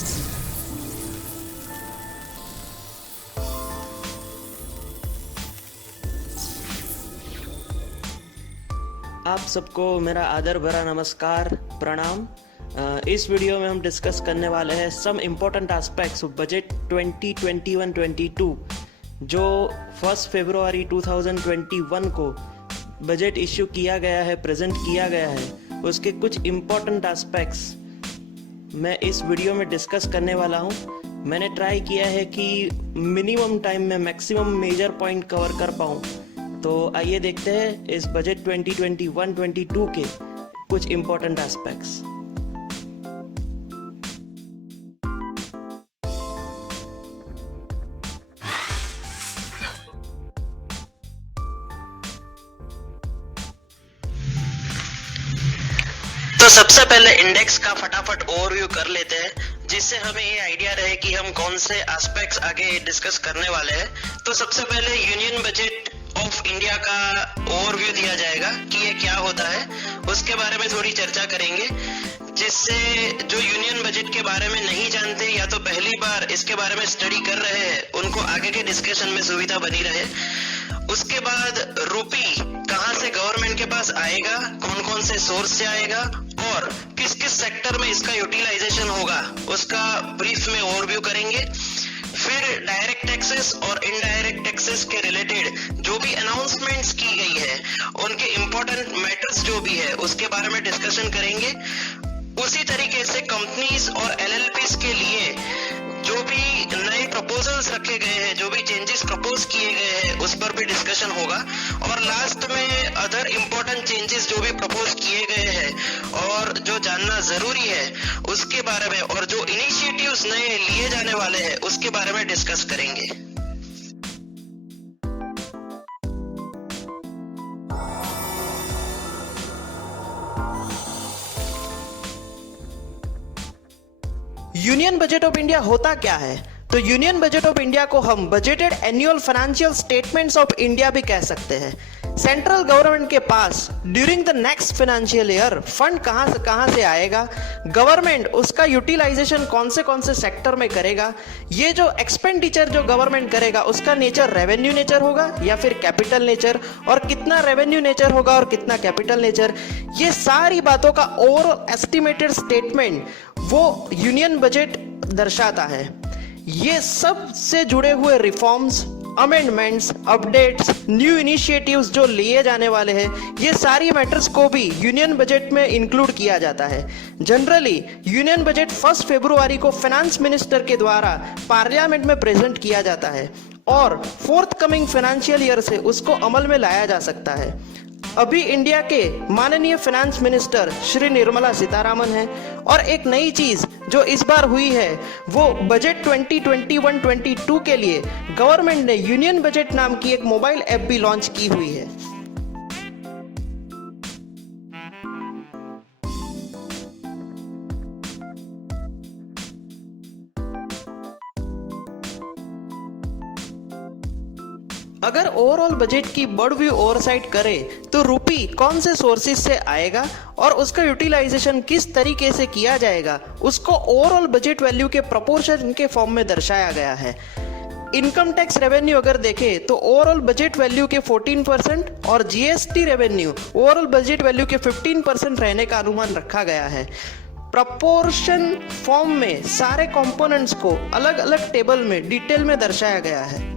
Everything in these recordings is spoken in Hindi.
आप सबको मेरा आदर भरा नमस्कार, प्रणाम। इस वीडियो में हम डिस्कस करने वाले हैं some important aspects of budget 2021-22 जो 1 फरवरी 2021 को बजट इश्यू किया गया है, प्रेजेंट किया गया है। उसके कुछ इम्पोर्टेंट एस्पेक्ट्स मैं इस वीडियो में डिस्कस करने वाला हूँ। मैंने ट्राई किया है कि मिनिमम टाइम में मैक्सिमम मेजर पॉइंट कवर कर पाऊँ। तो आइए देखते हैं इस बजट 2021-22 के कुछ इम्पोर्टेंट एस्पेक्ट्स। तो सबसे पहले इंडेक्स का फटाफट ओवरव्यू कर लेते हैं, जिससे हमें ये आइडिया रहे कि हम कौन से एस्पेक्ट्स आगे डिस्कस करने वाले हैं। तो सबसे पहले यूनियन बजट ऑफ इंडिया का ओवरव्यू दिया जाएगा कि ये क्या होता है, उसके बारे में थोड़ी चर्चा करेंगे, जिससे जो यूनियन बजट के बारे में नहीं जानते या तो पहली बार इसके बारे में स्टडी कर रहे हैं, उनको आगे के डिस्कशन में सुविधा बनी रहे। उसके बाद रूपी कहां से गवर्नमेंट के पास आएगा, कौन कौन से सोर्स से आएगा और किस किस सेक्टर में इसका यूटिलाइजेशन होगा, उसका ब्रीफ में ओवरव्यू करेंगे। फिर डायरेक्ट टैक्सेस और इनडायरेक्ट टैक्सेस के रिलेटेड जो भी अनाउंसमेंट्स की गई है, उनके इंपॉर्टेंट मैटर्स जो भी है, उसके बारे में डिस्कशन करेंगे। उसी तरीके से कंपनीज और एलएलपीज के लिए जो भी नए प्रपोजल्स रखे गए हैं, जो भी चेंजेस प्रपोज किए गए हैं, उस पर भी डिस्कशन होगा। और लास्ट में अदर इम्पोर्टेंट चेंजेस जो भी प्रपोज किए गए हैं और जो जानना जरूरी है उसके बारे में, और जो इनिशिएटिव्स नए लिए जाने वाले हैं उसके बारे में डिस्कस करेंगे। यूनियन बजट ऑफ इंडिया होता क्या है? तो यूनियन बजट ऑफ इंडिया को हम budgeted annual financial statements of India भी कह सकते हैं। सेंट्रल गवर्नमेंट के पास during the next financial year fund कहां से आएगा, गवर्नमेंट उसका यूटिलाइजेशन कौन से सेक्टर में करेगा, ये जो एक्सपेंडिचर जो गवर्नमेंट करेगा उसका नेचर रेवेन्यू नेचर होगा या फिर कैपिटल नेचर, और कितना रेवेन्यू नेचर होगा और कितना कैपिटल नेचर, ये सारी बातों का ओवरऑल एस्टिमेटेड स्टेटमेंट वो यूनियन बजट दर्शाता है। ये सब से जुड़े हुए reforms, amendments, updates, new initiatives जो लिए जाने वाले हैं, ये सारी मैटर्स को भी यूनियन बजट में इंक्लूड किया जाता है। जनरली यूनियन बजट 1 फरवरी को फाइनेंस मिनिस्टर के द्वारा पार्लियामेंट में प्रेजेंट किया जाता है और फोर्थ कमिंग फाइनेंशियल ईयर से उसको अमल में लाया जा सकता है। अभी इंडिया के माननीय फाइनेंस मिनिस्टर श्री निर्मला सीतारामन हैं, और एक नई चीज जो इस बार हुई है वो बजट 2021-22 के लिए गवर्नमेंट ने यूनियन बजट नाम की एक मोबाइल ऐप भी लॉन्च की हुई है। अगर ओवरऑल बजट की बर्ड व्यू ओवरसाइट करें तो रूपी कौन से सोर्सेज से आएगा और उसका यूटिलाइजेशन किस तरीके से किया जाएगा, उसको ओवरऑल बजट वैल्यू के प्रोपोर्शन के फॉर्म में दर्शाया गया है। इनकम टैक्स रेवेन्यू अगर देखें तो ओवरऑल बजट वैल्यू के 14% और GST revenue overall budget value के 15% रहने का अनुमान रखा गया है। प्रोपोर्शन फॉर्म में सारे कंपोनेंट्स को अलग अलग टेबल में डिटेल में दर्शाया गया है।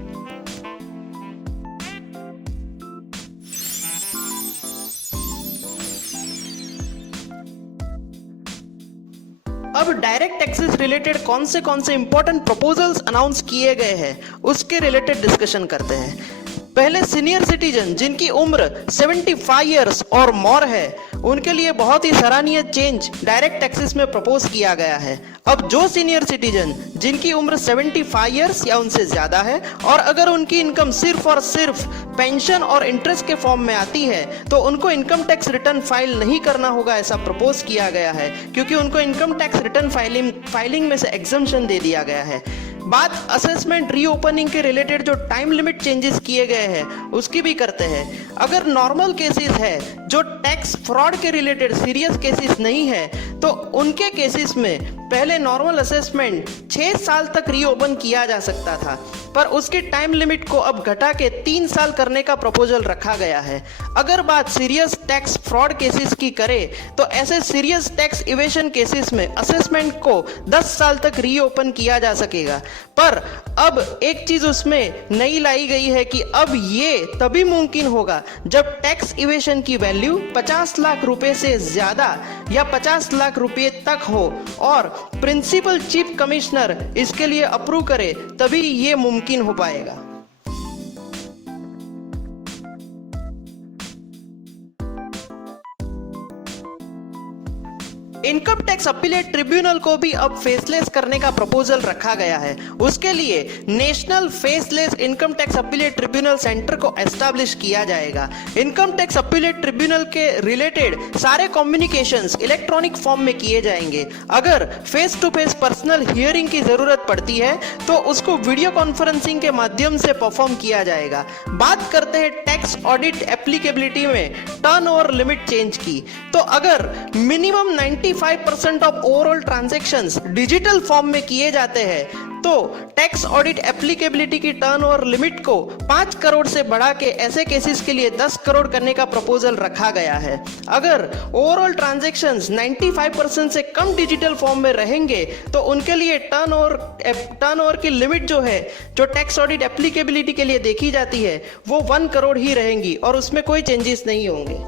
अब डायरेक्ट टैक्सेस रिलेटेड कौन से इंपॉर्टेंट प्रपोजल्स अनाउंस किए गए हैं उसके रिलेटेड डिस्कशन करते हैं। पहले सीनियर सिटीजन जिनकी उम्र 75 इयर्स और मोर है, उनके लिए बहुत ही सराहनीय चेंज डायरेक्ट टैक्सेस में प्रपोज किया गया है। अब जो सीनियर सिटीजन जिनकी उम्र 75 इयर्स या उनसे ज्यादा है और अगर उनकी इनकम सिर्फ और सिर्फ पेंशन और इंटरेस्ट के फॉर्म में आती है तो उनको इनकम टैक्स रिटर्न फाइल नहीं करना होगा, ऐसा प्रपोज किया गया है, क्योंकि उनको इनकम टैक्स रिटर्न फाइलिंग में से एग्जम्पशन दे दिया गया है। बात असेसमेंट रीओपनिंग के रिलेटेड जो टाइम लिमिट चेंजेस किए गए हैं उसकी भी करते हैं। अगर नॉर्मल केसेस है जो टैक्स फ्रॉड के रिलेटेड सीरियस केसेस नहीं है तो उनके केसेस में पहले नॉर्मल असेसमेंट 6 साल तक रीओपन किया जा सकता था, पर उसकी टाइम लिमिट को अब घटा के 3 साल करने का प्रपोजल रखा गया है। अगर बात सीरियस टैक्स फ्रॉड केसेस की करें तो ऐसे सीरियस टैक्स इवेशन केसेस में असेसमेंट को 10 साल तक रीओपन किया जा सकेगा। पर अब एक चीज उसमें नई लाई गई है कि अब ये तभी मुमकिन होगा जब टैक्स इवेशन की वैल्यू 50 लाख रुपए से ज्यादा या 50 लाख रुपए तक हो और प्रिंसिपल चीफ कमिश्नर इसके लिए अप्रूव करे, तभी ये मुमकिन हो पाएगा। इनकम टैक्स अपीलेट ट्रिब्यूनल को भी अब फेसलेस करने का प्रपोजल रखा गया है। उसके लिए national faceless income tax appellate tribunal centre को एस्टैब्लिश किया जाएगा। इनकम टैक्स अपीलेट ट्रिब्यूनल के रिलेटेड सारे कम्युनिकेशंस इलेक्ट्रॉनिक फॉर्म में किए जाएंगे। अगर face to face personal hearing की जरूरत पड़ती है तो उसको वीडियो कॉन्फ्रेंसिंग के माध्यम से परफॉर्म किया जाएगा। बात करते हैं टैक्स ऑडिट एप्लीकेबिलिटी में टर्नओवर लिमिट चेंज की, तो अगर minimum 95% of overall transactions digital form में किए जाते हैं तो टैक्स ऑडिट एप्लीकेबिलिटी की टर्नओवर लिमिट को 5 करोड़ से बढ़ा के ऐसे केसेस के लिए 10 करोड़ करने का प्रपोजल रखा गया है। अगर ओवरऑल ट्रांजैक्शंस 95% से कम डिजिटल फॉर्म में रहेंगे तो उनके लिए टर्नओवर की लिमिट जो है, जो टैक्स ऑडिट एप्लीकेबिलिटी के लिए देखी जाती है, वो 1 करोड़ ही रहेंगी और उसमें कोई चेंजेस नहीं होंगे।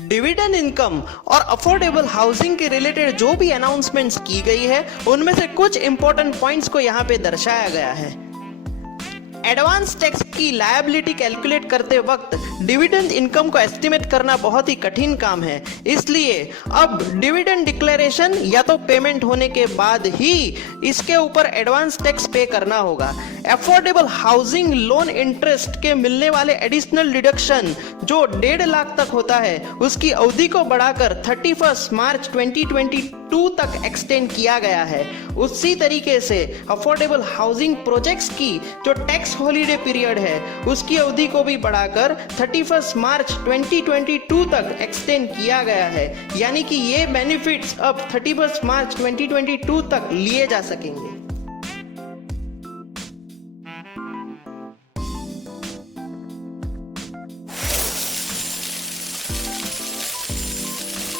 डिविडेंड इनकम और अफोर्डेबल हाउसिंग के रिलेटेड जो भी अनाउंसमेंट्स की गई है उनमें से कुछ इंपॉर्टेंट पॉइंट्स को यहां पे दर्शाया गया है। एडवांस टैक्स की लायबिलिटी कैलकुलेट करते वक्त डिविडेंड इनकम को एस्टिमेट करना बहुत ही कठिन काम है, इसलिए अब डिविडेंड डिक्लेरेशन या तो पेमेंट होने के बाद ही इसके ऊपर एडवांस टैक्स पे करना होगा। अफोर्डेबल हाउसिंग लोन इंटरेस्ट के मिलने वाले एडिशनल डिडक्शन जो 1.5 लाख तक होता है उसकी अवधि को बढ़ाकर 31 मार्च 2022 तक एक्सटेंड किया गया है। उसी तरीके से अफोर्डेबल हाउसिंग प्रोजेक्ट्स की जो टैक्स हॉलीडे पीरियड है उसकी अवधि को भी बढ़ाकर 31 मार्च 2022 तक एक्सटेंड किया गया है, यानी कि ये बेनिफिट्स अब 31 मार्च 2022 तक लिए जा सकेंगे।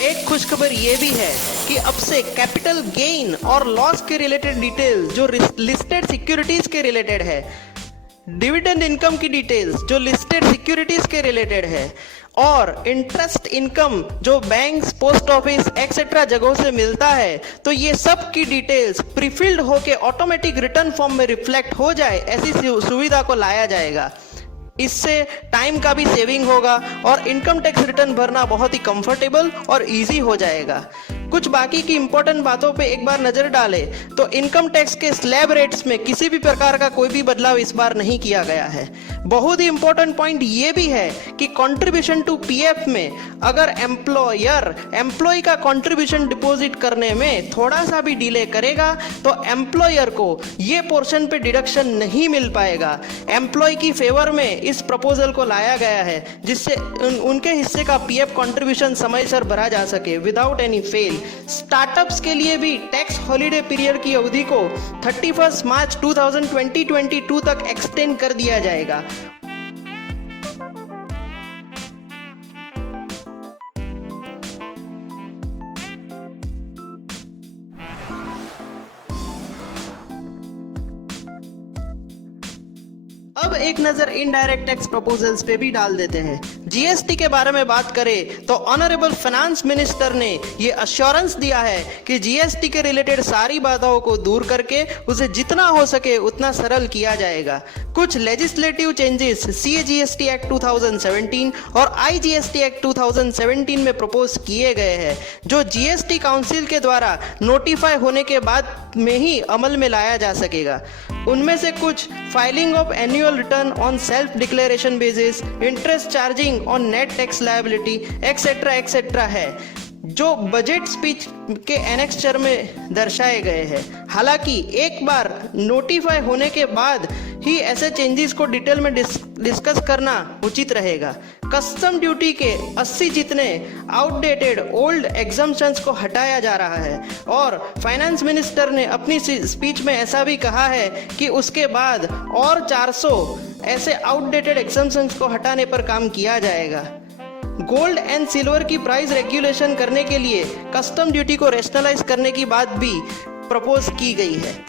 एक खुशखबर ये भी है कि अब से कैपिटल गेन और लॉस के रिलेटेड डिटेल्स जो लिस्टेड सिक्योरिटीज के रिलेटेड है, डिविडेंड इनकम की डिटेल्स जो लिस्टेड सिक्योरिटीज के रिलेटेड है और इंटरेस्ट इनकम जो बैंक्स, पोस्ट ऑफिस एक्सेट्रा जगहों से मिलता है, तो ये सब की डिटेल्स प्रीफिल्ड होके ऑटोमेटिक रिटर्न फॉर्म में रिफ्लेक्ट हो जाए, ऐसी सुविधा को लाया जाएगा। इससे टाइम का भी सेविंग होगा और इनकम टैक्स रिटर्न भरना बहुत ही कंफर्टेबल और इजी हो जाएगा। कुछ बाकी की इंपॉर्टेंट बातों पे एक बार नजर डालें तो इनकम टैक्स के स्लैब रेट्स में किसी भी प्रकार का कोई भी बदलाव इस बार नहीं किया गया है। बहुत ही इंपॉर्टेंट पॉइंट ये भी है कि कंट्रीब्यूशन टू पीएफ में अगर एम्प्लॉयर एम्प्लॉय का कंट्रीब्यूशन डिपॉजिट करने में थोड़ा सा भी डिले करेगा तो एम्प्लॉयर को ये पोर्शन पे डिडक्शन नहीं मिल पाएगा। एम्प्लॉय की फेवर में इस प्रपोजल को लाया गया है जिससे उनके हिस्से का पीएफ कंट्रीब्यूशन समय से भरा जा सके विदाउट एनी फेल। स्टार्टअप्स के लिए भी टैक्स हॉलीडे पीरियड की अवधि को 31 मार्च 2022 तक एक्सटेंड कर दिया जाएगा। अब एक नजर इनडायरेक्ट टैक्स प्रपोजल्स पे भी डाल देते हैं। जीएसटी के बारे में बात करें तो ऑनरेबल फाइनेंस मिनिस्टर ने ये अश्योरेंस दिया है कि जीएसटी के रिलेटेड सारी बाधाओं को दूर करके उसे जितना हो सके उतना सरल किया जाएगा। कुछ लेजिस्लेटिव चेंजेस सीजीएसटी एक्ट 2017 और आईजीएसटी एक्ट 2017 में प्रपोज किए गए हैं जो जीएसटी काउंसिल के द्वारा नोटिफाई होने के बाद में ही अमल में लाया जा सकेगा। उनमें से कुछ filing of annual return on self declaration basis, interest charging on net tax liability etcetera है जो बजट स्पीच के एनेक्चर में दर्शाए गए हैं। हालांकि एक बार नोटिफाई होने के बाद ही ऐसे चेंजेस को डिटेल में डिस्कस करना उचित रहेगा। कस्टम ड्यूटी के 80 जितने आउटडेटेड ओल्ड एग्जम्पशंस को हटाया जा रहा है और फाइनेंस मिनिस्टर ने अपनी स्पीच में ऐसा भी कहा है कि उसके बाद और 400 ऐसे आउटडेटेड एग्जम्पशंस को हटाने पर काम किया जाएगा। गोल्ड एंड सिल्वर की प्राइस रेगुलेशन करने के लिए कस्टम ड्यूटी को रेशनलाइज करने की बात भी प्रपोज की गई है।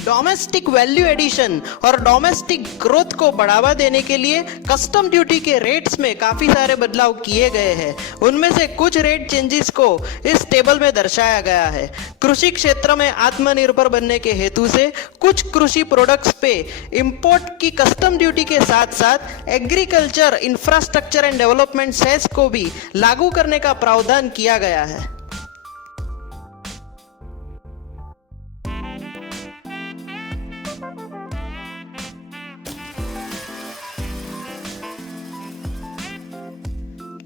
डोमेस्टिक वैल्यू एडिशन और डोमेस्टिक ग्रोथ को बढ़ावा देने के लिए कस्टम ड्यूटी के रेट्स में काफी सारे बदलाव किए गए हैं। उनमें से कुछ रेट चेंजेस को इस टेबल में दर्शाया गया है। कृषि क्षेत्र में आत्मनिर्भर बनने के हेतु से कुछ कृषि प्रोडक्ट्स पे इंपोर्ट की कस्टम ड्यूटी के साथ साथ agriculture infrastructure and development cess को भी लागू करने का प्रावधान किया गया है।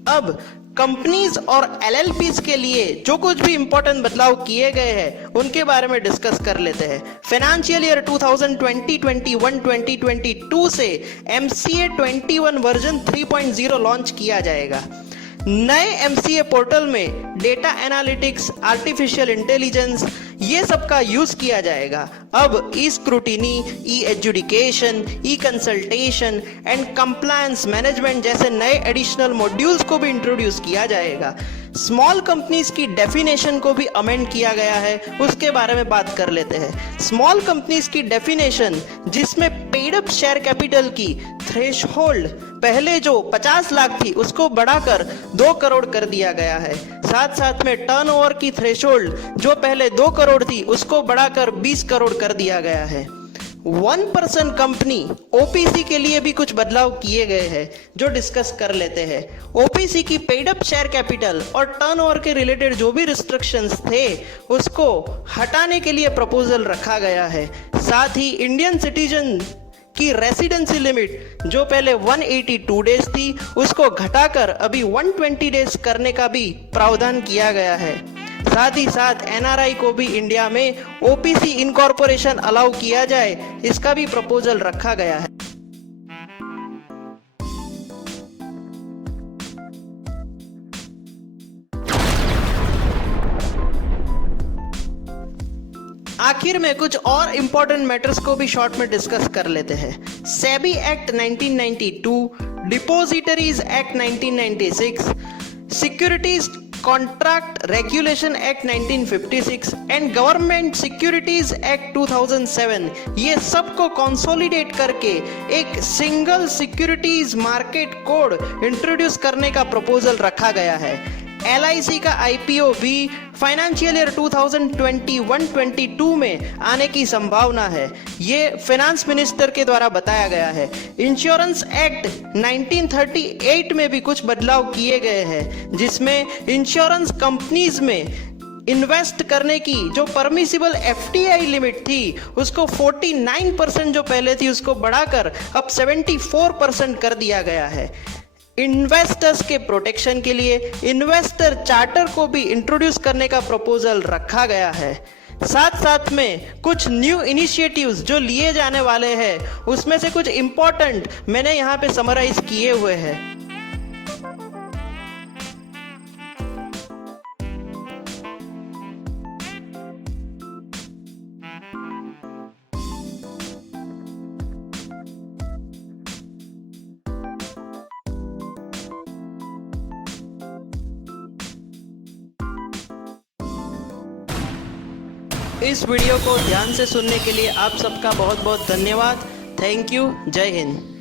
अब कंपनीज और एलएलपीज के लिए जो कुछ भी इंपॉर्टेंट बदलाव किए गए हैं उनके बारे में डिस्कस कर लेते हैं। फाइनेंशियल ईयर 2020-21 से MCA 21 वर्जन 3.0 लॉन्च किया जाएगा। नए MCA पोर्टल में डेटा एनालिटिक्स, आर्टिफिशियल इंटेलिजेंस ये सब का यूज किया जाएगा। अब e scrutiny, e education, e consultation and compliance management जैसे नए एडिशनल मॉड्यूल्स को भी इंट्रोड्यूस किया जाएगा। स्मॉल कंपनीज की डेफिनेशन को भी अमेंड किया गया है, उसके बारे में बात कर लेते हैं। स्मॉल कंपनीज की डेफिनेशन जिसमें पेड अप शेयर कैपिटल की थ्रेशहोल्ड पहले जो 50 लाख थी उसको बढ़ाकर 2 करोड़ कर दिया गया है। साथ साथ में टर्नओवर की थ्रेशहोल्ड जो पहले 2 करोड़ थी उसको बढ़ाकर 20 करोड़ कर दिया गया है। 1% कंपनी ओपीसी के लिए भी कुछ बदलाव किए गए हैं जो डिस्कस कर लेते हैं। ओपीसी की पेड अप शेयर कैपिटल और टर्नओवर के रिलेटेड जो भी रिस्ट्रिक्शंस थे उसको हटाने के लिए प्रपोजल रखा गया है। साथ ही इंडियन सिटीजन की रेसिडेंसी लिमिट जो पहले 182 डेज थी उसको घटाकर अभी 120 डेज करने का भी प्रावधान किया गया है। साथ ही साथ एनआरआई को भी इंडिया में ओपीसी इनकॉर्पोरेशन अलाउ किया जाए, इसका भी प्रपोजल रखा गया है। आखिर में कुछ और इंपॉर्टेंट मैटर्स को भी शॉर्ट में डिस्कस कर लेते हैं। SEBI act 1992, depositories act 1996, securities contract regulation act 1956 and government securities act 2007 ये सब को कंसोलिडेट करके एक single securities market code introduce करने का प्रपोजल रखा गया है। LIC का IPO भी फाइनेंशियल ईयर 2021-22 में आने की संभावना है, ये फाइनेंस मिनिस्टर के द्वारा बताया गया है। इंश्योरेंस एक्ट 1938 में भी कुछ बदलाव किए गए हैं जिसमें इंश्योरेंस कंपनीज में इन्वेस्ट करने की जो परमिसिबल FDI लिमिट थी उसको 49% जो पहले थी उसको बढ़ाकर अब 74% कर दिया गया है। इन्वेस्टर्स के प्रोटेक्शन के लिए इन्वेस्टर चार्टर को भी इंट्रोड्यूस करने का प्रपोजल रखा गया है। साथ साथ में कुछ न्यू इनिशिएटिव्स जो लिए जाने वाले हैं उसमें से कुछ इंपॉर्टेंट मैंने यहाँ पे समराइज किए हुए हैं। इस वीडियो को ध्यान से सुनने के लिए आप सबका बहुत बहुत धन्यवाद। Thank you. जय हिंद।